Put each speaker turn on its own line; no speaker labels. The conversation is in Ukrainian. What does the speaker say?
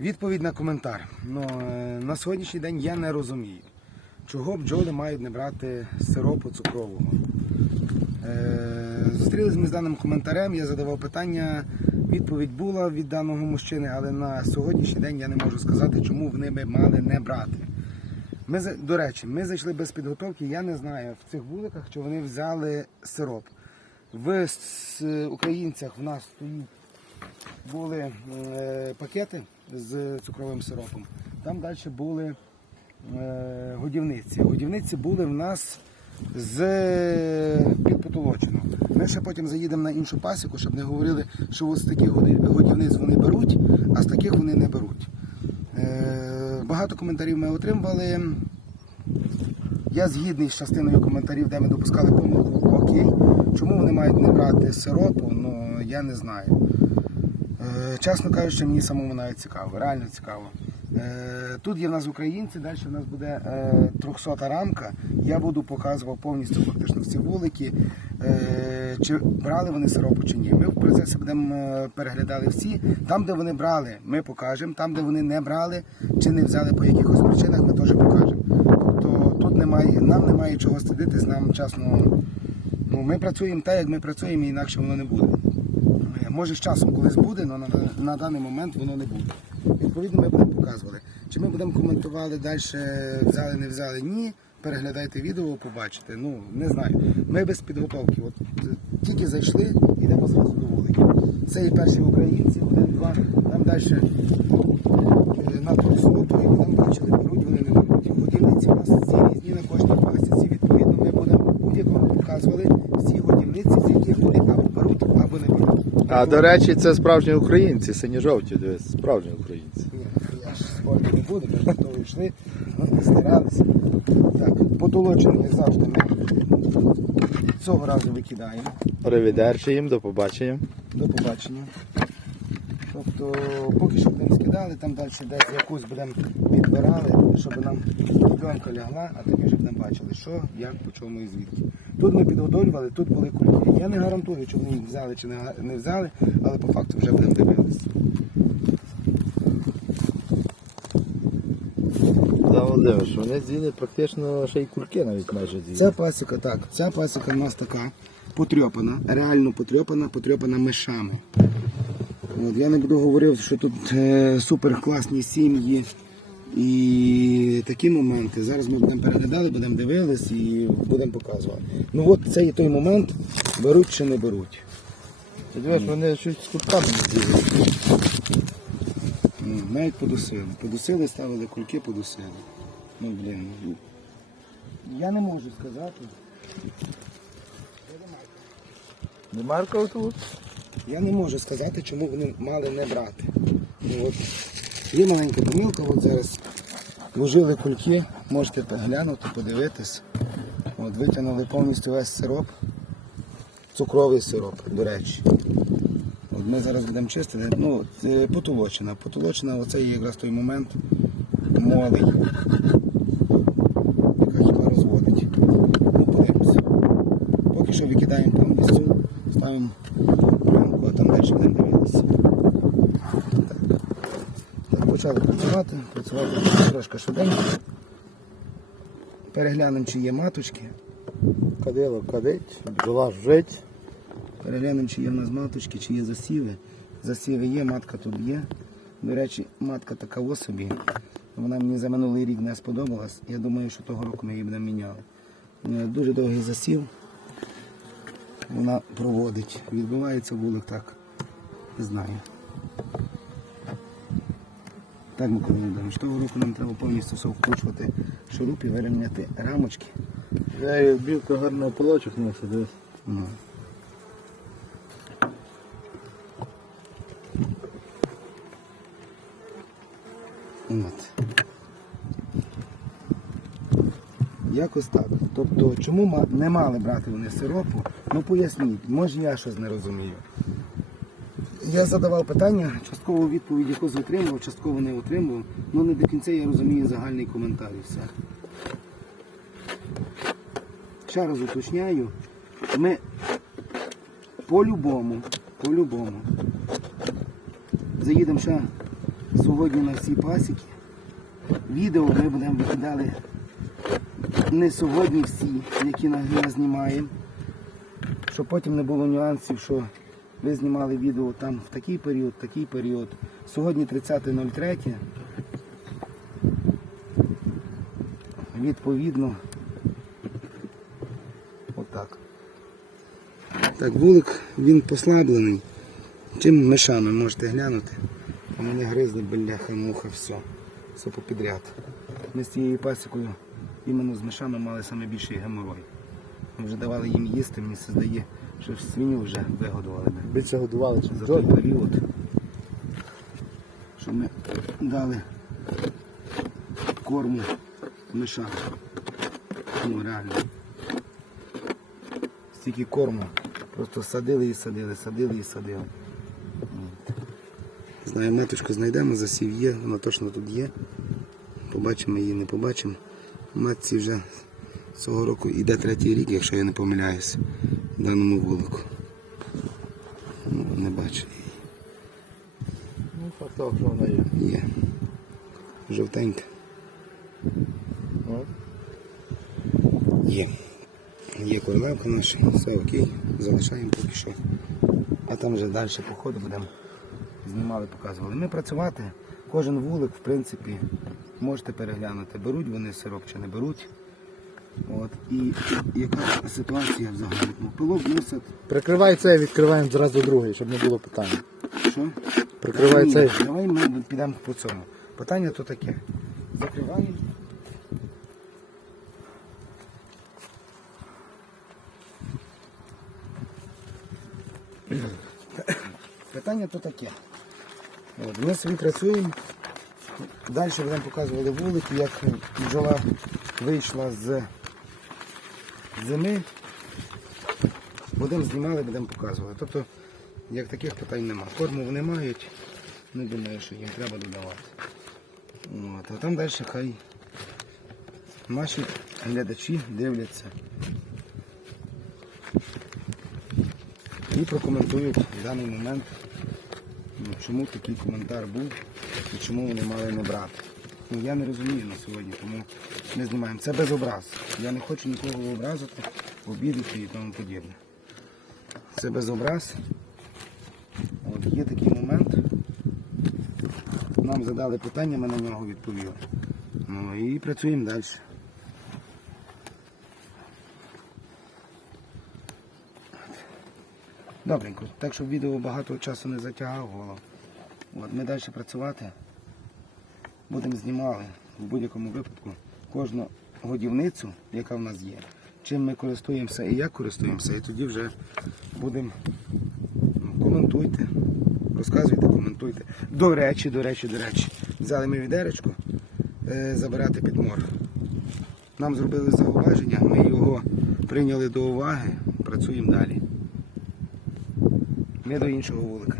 Відповідь на коментар. Ну, е, на сьогоднішній день я не розумію, чого бджоли мають не брати сиропу цукрового. Е, Зустрілись ми з даним коментарем, я задавав питання. Відповідь була від даного мужчини, але на сьогоднішній день я не можу сказати, чому вони би мали не брати. Ми, до речі, ми зайшли без підготовки. Я не знаю в цих вуликах, чи вони взяли сироп. В українцях в нас стоїть були е, пакети з цукровим сиропом. Там далі були е, годівниці. Годівниці були в нас з підпотолоченого. Ми ще потім заїдемо на іншу пасіку, щоб не говорили, що от з таких годівниць вони беруть, а з таких вони не беруть. Е, багато коментарів ми отримували. Я згідний з частиною коментарів, де ми допускали помилку. Окей. Чому вони мають не брати сиропу, ну я не знаю. Е, Чесно кажучи, мені самому навіть цікаво, реально цікаво. Е, Тут є в нас українці, далі у нас буде е, 300 рамка. Я буду показував повністю фактично всі вулики, е, чи брали вони сиропу чи ні. Ми в процесі будемо е, переглядали всі. Там, де вони брали, ми покажемо. Там, де вони не брали чи не взяли по якихось причинах, ми теж покажемо. Тобто тут немає, нам немає чого стидитись, нам чесно. Ну, ми працюємо так, як ми працюємо, і інакше воно не буде. Е, Може з часом колись буде, але на, на даний момент воно не буде. Відповідно, ми будемо показувати. Чи ми будемо коментувати далі, взяли, не взяли, ні. Переглядайте відео, побачите. Ну, не знаю. Ми без підготовки. От е, тільки зайшли, йдемо зразу до вуликів. Це і перші українці, один, два, там далі на трьохсоту, і будемо бачили, беруть вони не беруть. Годівниці у нас всі різні на кожній пасіці. Відповідно, ми будемо будь-якому показували всі годівниці, з яких вони або беруть, або не беруть.
А до речі, це справжні українці, сині-жовті, дивись, справжні українці.
Ні, я ж спорити не буду, ми ж до того йшли, ми старалися. Так, потолочений завжди ми цього разу викидаємо.
Привідерчі їм, до побачення.
До побачення. Тобто, поки що будемо скидали, там далі десь якусь будемо підбирали, щоб нам пленка лягла, а тоді вже будемо бачили, що, як, по чому і звідки. Тут ми підготовлювали, тут були кульки. Я не гарантую, чи вони їх взяли чи не взяли, але по факту вже будемо дивитися.
Володимир, вони з'їли практично ще й кульки навіть майже з'їли.
Ця пасіка, так, ця пасіка в нас така потрьопана, реально потрьопана, потрьопана мишами. От, я не буду говорити, що тут е, супер класні сім'ї і такі моменти. Зараз ми будемо переглядали, будемо дивились і будемо показувати. Ну от це і той момент, беруть чи не беруть.
Ти дивиш, вони щось з кульками не з'їли.
Ну, навіть подусили. Подусили, ставили кульки, подусили. Ну блін. ну, Я не можу сказати.
Не марка тут?
Я не можу сказати, чому вони мали не брати. Ну, от, є маленька помилка, от зараз вложили кульки, можете глянути, подивитись. От, витягнули повністю весь сироп, цукровий сироп, до речі. От ми зараз будемо чистити. Ну, це потолочена. Потолочена, оце є якраз той момент молий, яка хіба розводить. Ну. Поки що викидаємо повністю, ставимо пленку, а там далі будемо дивитися. Так. Так, почали працювати, працювати трошки швиденько. Переглянемо, чи є маточки.
Кадило кадить, бджола жить.
Переглянемо, чи є в нас маточки, чи є засіви. Засіви є, матка тут є. До речі, матка така ось собі. Вона мені за минулий рік не сподобалась. Я думаю, що того року ми її будемо міняли. Е, Дуже довгий засів. Вона проводить. Відбувається вулик так. Не знаю. Так, Микола Володимирович, того року нам треба повністю все вкручувати шуруп і вирівняти рамочки.
Я білка гарно полочок ношу, дивись.
Ну. От. Якось так. Тобто, чому не мали брати вони сиропу? Ну поясніть, може я щось не розумію. Я задавав питання, частково відповідь якось отримував, частково не отримував. Ну не до кінця я розумію загальний коментар і все. Ще раз уточняю, ми по-любому, по-любому заїдемо ще сьогодні на всі пасіки. Відео ми будемо викидали не сьогодні всі, які ми знімаємо. Щоб потім не було нюансів, що ви знімали відео там в такий період, в такий період. Сьогодні 30.03. Відповідно. Отак. Так, вулик він послаблений. Чим мишами можете глянути. А мене гризли бляха, муха, все. Все попідряд. Ми з цією пасікою іменно з мишами мали найбільший геморой. Ми вже давали їм їсти, мені це здає, що ж свиню вже вигодували.
Більше годували, ніж
за той період, що ми дали корму мишам. Ну, реально. Стільки корму. Просто садили і садили, садили і садили. Знаю, маточку знайдемо, засів є, вона точно тут є. Побачимо її, не побачимо. Матці вже цього року йде третій рік, якщо я не помиляюсь, в даному вулику. Ну, не бачу. її.
Ну, факт того, що вона є.
Є. Жовтенька.
Ну,
Є. Є королевка наша, все окей, залишаємо поки що. А там вже далі по ходу будемо знімали, показували. Ми працювати, кожен вулик, в принципі, можете переглянути, беруть вони сироп чи не беруть. От. І яка ситуація взагалі? Ну, Пилок носить,
Прикривай цей, відкриваємо зразу другий, щоб не було питань.
що?
Прикривай
Ні,
цей.
Давай ми підемо по цьому. Питання то таке. Закриваємо. Питання то таке. От, ми собі працюємо. Далі будемо показувати вулики, як бджола вийшла з зими. Будемо знімали, будемо показувати. Тобто, як таких питань нема. Корму вони мають, не думаю, що їм треба додавати. От. А там далі хай наші глядачі дивляться. І прокоментують в даний момент, ну, чому такий коментар був і чому вони мали не брати. Ну, я не розумію на сьогодні, тому не знімаємо. Це без образ. Я не хочу нікого образити, обідати і тому подібне. Це без образ. От є такий момент. Нам задали питання, ми на нього відповіли. Ну і працюємо далі. Добренько, так щоб відео багато часу не затягав голову. От ми далі працювати. Будемо знімали в будь-якому випадку кожну годівницю, яка в нас є. Чим ми користуємося і як користуємося, і тоді вже будемо ну, коментуйте, розказуйте, коментуйте. До речі, до речі, до речі, взяли ми відеречко е, забирати підмор. Нам зробили зауваження, ми його прийняли до уваги, працюємо далі. Не до іншого вулика.